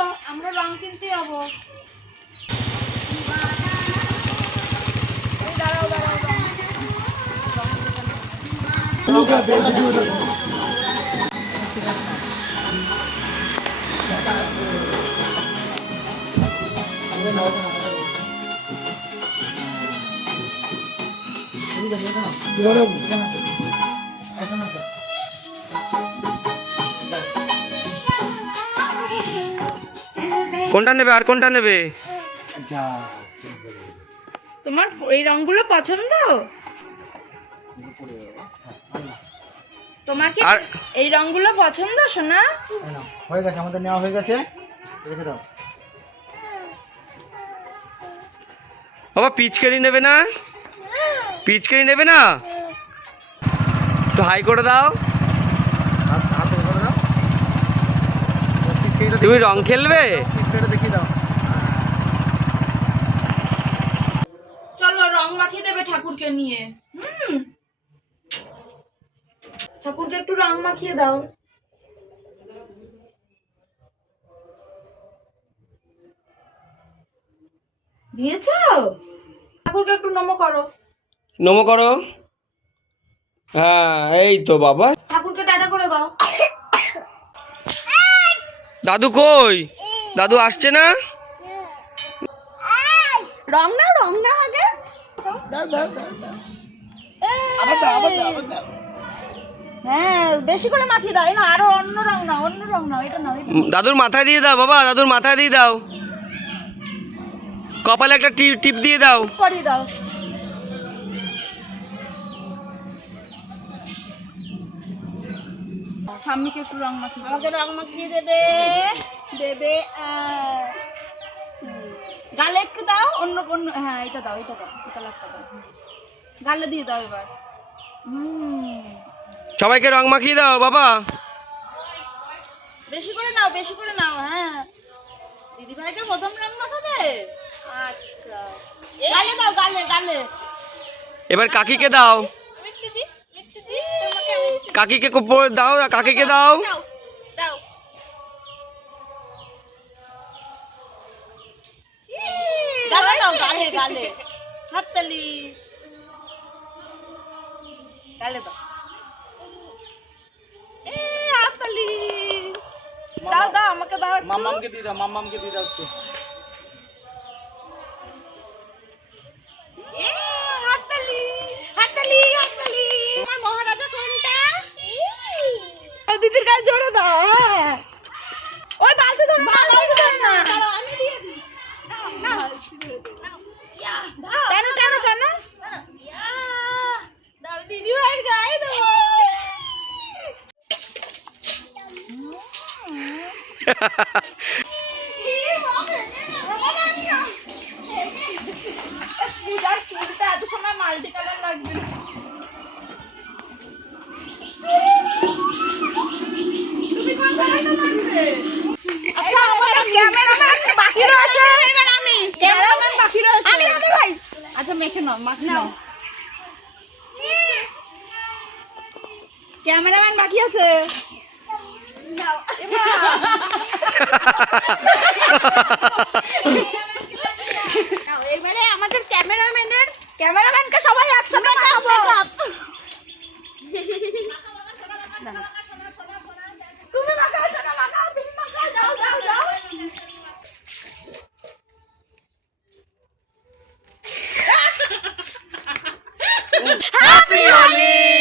চলো আমরা রং কিনতে যাবো। দাঁড়াও দাঁড়াও কোনটা নেবে আর কোনটা নেবে? তোমার এই রংগুলো পছন্দ? তোমার কি আর এই রংগুলো পছন্দ সোনা? হয়ে গেছে, আমাদের নেওয়া হয়ে গেছে, রেখে দাও। বাবা পিচকারি নেবে না? পিচকারি নেবে না? তো হাই করে দাও। হাত করে দাও। পিচকারিটা তুমি রং খেলবে? পিচকারিটা দেখিয়ে দাও। চলো রং মাখিয়ে দেবে ঠাকুরকে নিয়ে। ঠাকুরকে একটু রং মাখিয়ে দাও। দিয়েছো? ঠাকুরকে একটু নমো করো। নমো করো। হ্যাঁ এই তো বাবা। ঠাকুরকে টাটা করে দাও। দাদু কই? দাদু আসছে না? রং নাও আগে। হ্যাঁ বেশি করে মাখিয়ে দাও। না আরো অন্য রং নাও, এটা নাও। দাদুর মাথায় দিয়ে দাও বাবা, দাদুর মাথায় দিয়ে দাও। কপালে একটা টিপ দিয়ে দাও। করিয়ে দাও। ঠাম্মিকে একটু রং মাখিয়ে আমাকে রং মাখিয়ে দেবে। গালে একটু দাও। অন্য হ্যাঁ এটা দাও, এই কালারটা দাও। গালে দিয়ে দাও এবার। সবাইকে রং মাখিয়ে দাও বাবা। বেশি করে নাও। হ্যাঁ দিদি ভাইকে প্রথম রং মাখাবে। আচ্ছা গালে দাও, গালে। এবার কাকিকে দাও। কাকিকে দাও, কাকিকে দাও। গালে হাততালি। গালে দাও। হাততালি দাও আমাকে দাও। মাম্মামকে দিয়ে দাও, একটু। হাততালি। আমার মহারাজা কোনটা? দিদির গায়ে জোরে দাও। হ্যাঁ ওই বালতি ধরো না। আমি দিয়ে দিই। কেন দিদি ভাইয়ের গায়ে দেবো। পূজার চুলটা এত সময় মাল্টি কালার লাগবে। তুমি কোন কালারটা লাগবে? আচ্ছা আমাদের ক্যামেরাম্যান বাকি রয়েছে। ক্যামেরাম্যান বাকি রয়েছে। আমি দাদু ভাই। আচ্ছা মেখে নাও, নাও। ক্যামেরাম্যান বাকি আছে। এবারে আমাদের ক্যামেরাম্যানকে সবাই একসাথে মাখাবো। তুমি মাখাও, শোনো মাখাও, তুমি মাখাও, যাও। হ্যাপি হোলি।